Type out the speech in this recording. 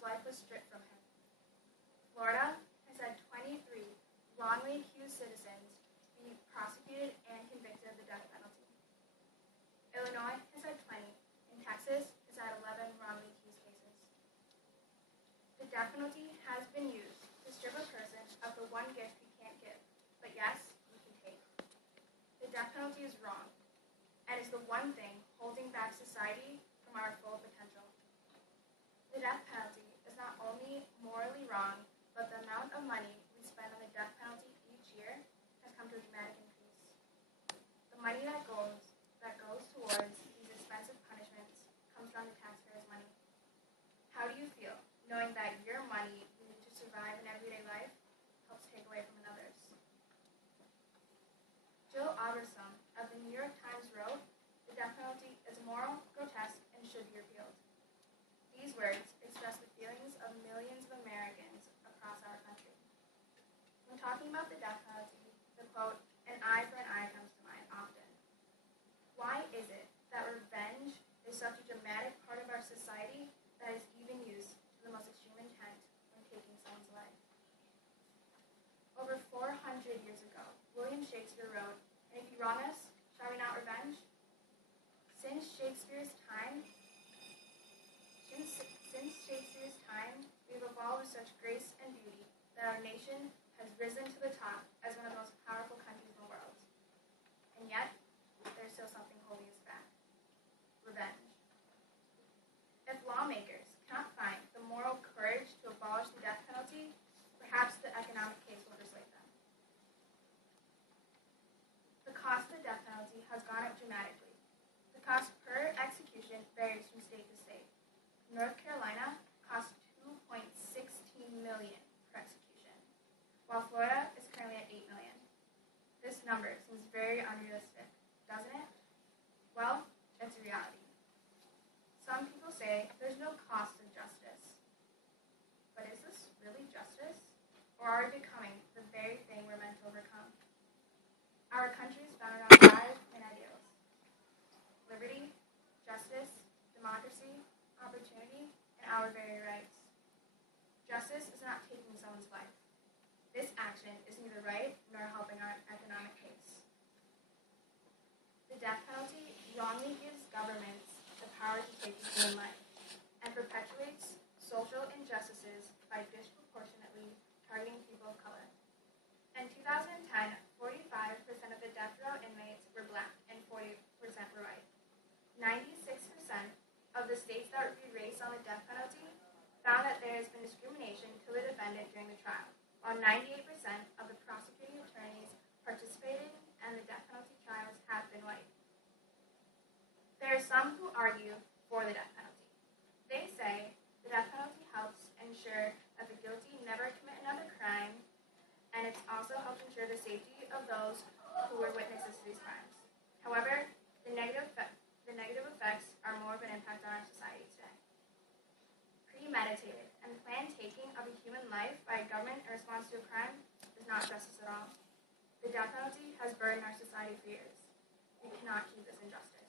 whose life was stripped from him. Florida has had 23 wrongly accused citizens be prosecuted and convicted of the death penalty. Illinois has had 20, and Texas has had 11 wrongly accused cases. The death penalty has been used to strip a person of the one gift we can't give, but yes, we can take. The death penalty is wrong, and is the one thing holding back society from our full potential. The death penalty is not only morally wrong, but the amount of money we spend on the death penalty each year has come to a dramatic increase. The money that goes towards these expensive punishments comes from the taxpayers' money. How do you feel knowing that your money you need to survive in everyday life helps take away from another's? Jill Albertson of the New York Times wrote, "The death penalty is immoral, grotesque, and should be repealed." These words express the feelings of millions of Americans across our country. When talking about the death penalty, the quote, "an eye for an eye" comes to mind often. Why is it that revenge is such a dramatic part of our society that is even used to the most extreme intent when taking someone's life? Over 400 years ago, William Shakespeare wrote, "And if you wrong us, shall we not revenge?" Since Shakespeare's time, we have evolved with such grace and beauty that our nation has risen to the top as one of the most powerful countries in the world. And yet, there's still something holding us back: revenge. If lawmakers cannot find the moral courage to abolish the death penalty, perhaps the economic case will persuade them. The cost of the death penalty has gone up dramatically. The cost per execution varies from state to state. North Carolina costs $2.16 million per execution, while Florida is currently at $8 million. This number seems very unrealistic, doesn't it? Well, it's a reality. Some people say there's no cost of justice. But is this really justice? Or are we becoming the very thing we're meant to overcome? Our country is founded on 5 main ideals: liberty, justice, democracy, opportunity, and our very rights. Justice is not taking someone's life. This action is neither right nor helping our economic case. The death penalty wrongly gives governments the power to take a human life and perpetuates social injustices by disproportionately targeting people of color. In 2010, 45% of the death row inmates were black and 40% were white. 96% of the states that reviewed race on the death penalty found that there has been discrimination to the defendant during the trial, while 98% of the prosecuting attorneys participating in the death penalty trials have been white. There are some who argue for the death penalty. They say the death penalty helps ensure that the guilty never commit another crime, and it also helps ensure the safety of those who were witnesses to these crimes. However, the negative effects are more of an impact on our society today. Premeditated and planned taking of a human life by a government in response to a crime is not justice at all. The death penalty has burdened our society for years. We cannot keep this injustice.